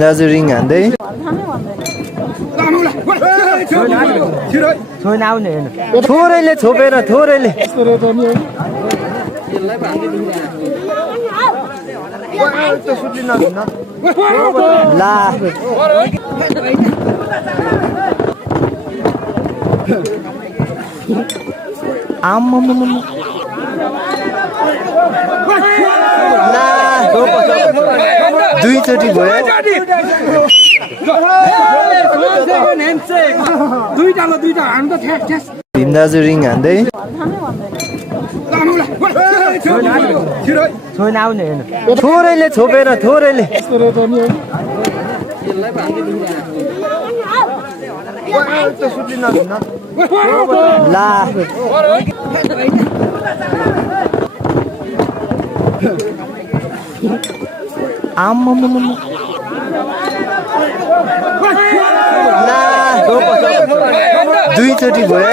दाजु रिङ हान्दै थोरैले छोपेर थोरैले ला दुईचोटि भयो भीम दाजु रिङ हान्दै थोरैले छोपेर थोरैले ला दुईचोटि भयो